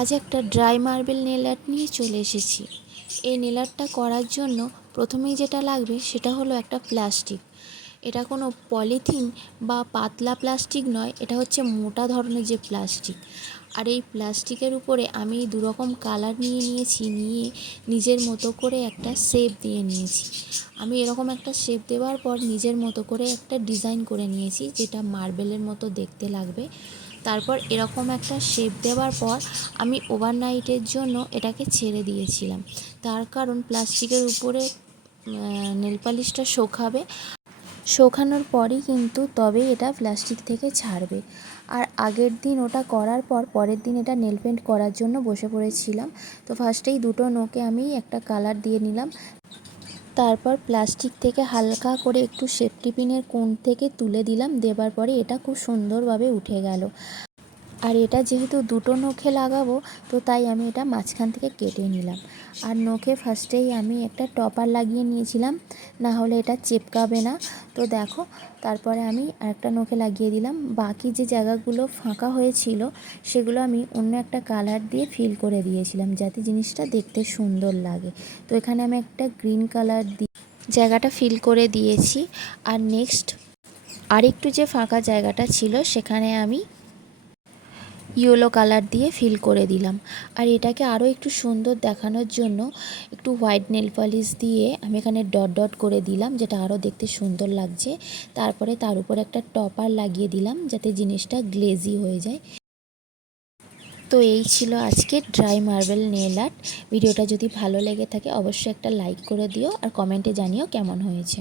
আজ একটা dry marble nail art নিয়ে চলে এসেছি। এই নেল আর্টটা করার জন্য প্রথমেই যেটা লাগবে সেটা হলো একটা প্লাস্টিক। এটা কোনো পলিথিন বা পাতলা প্লাস্টিক নয়, এটা হচ্ছে মোটা ধরনের যে প্লাস্টিক। আর এই প্লাস্টিকের উপরে আমি দুরকম কালার নিয়ে নিজের মতো করে একটা শেপ দিয়ে নিয়েছি। আমি এরকম একটা শেপ দেওয়ার পর নিজের মতো করে একটা ডিজাইন করে নিয়েছি, যেটা মার্বেলের মতো দেখতে লাগবে। তারপর এরকম একটা শেপ দেওয়ার পর আমি ওভারনাইটের জন্য এটাকে ছেড়ে দিয়েছিলাম। তার কারণ প্লাস্টিকের উপরে নেল পালিশটা শুকাবে, শুকানোর পরই কিন্তু তবেই এটা প্লাস্টিক থেকে ছাড়বে। আর আগের দিন ওটা করার পর পরের দিন এটা নেল পেন্ট করার জন্য বসে পড়েছিলাম। তো ফার্স্টেই দুটো নোকে আমি একটা কালার দিয়ে নিলাম। তারপর প্লাস্টিক থেকে হালকা করে একটু সেফটি পিনের কোণ থেকে তুলে দিলাম। দেবার পরে এটা খুব সুন্দরভাবে উঠে গেল। আর এটা যেহেতু দুটো নখে লাগাবো, তো তাই আমি এটা মাঝখান থেকে কেটে নিলাম। আর নখে ফার্স্টেই আমি একটা টপার লাগিয়ে নিয়েছিলাম, না হলে এটা চেপকাবে না। তো দেখো, তারপরে আমি আরেকটা নখে লাগিয়ে দিলাম। বাকি যে জায়গাগুলো ফাঁকা হয়েছিল সেগুলো আমি অন্য একটা কালার দিয়ে ফিল করে দিয়েছিলাম, যাতে জিনিসটা দেখতে সুন্দর লাগে। তো এখানে আমি একটা গ্রিন কালার দিয়ে জায়গাটা ফিল করে দিয়েছি। আর নেক্সট আরেকটু যে ফাঁকা জায়গাটা ছিল সেখানে আমি ইয়েলো কালার দিয়ে ফিল করে দিলাম। আর এটাকে আরও একটু সুন্দর দেখানোর জন্য একটু হোয়াইট নেল পলিশ দিয়ে আমি এখানে ডট ডট করে দিলাম, যেটা আরও দেখতে সুন্দর লাগছে। তারপরে তার উপর একটা টপার লাগিয়ে দিলাম, যাতে জিনিসটা গ্লেজি হয়ে যায়। তো এই ছিল আজকে ড্রাই মার্বেল নেল আর্ট। ভিডিওটা যদি ভালো লেগে থাকে অবশ্যই একটা লাইক করে দিও, আর কমেন্টে জানিও কেমন হয়েছে।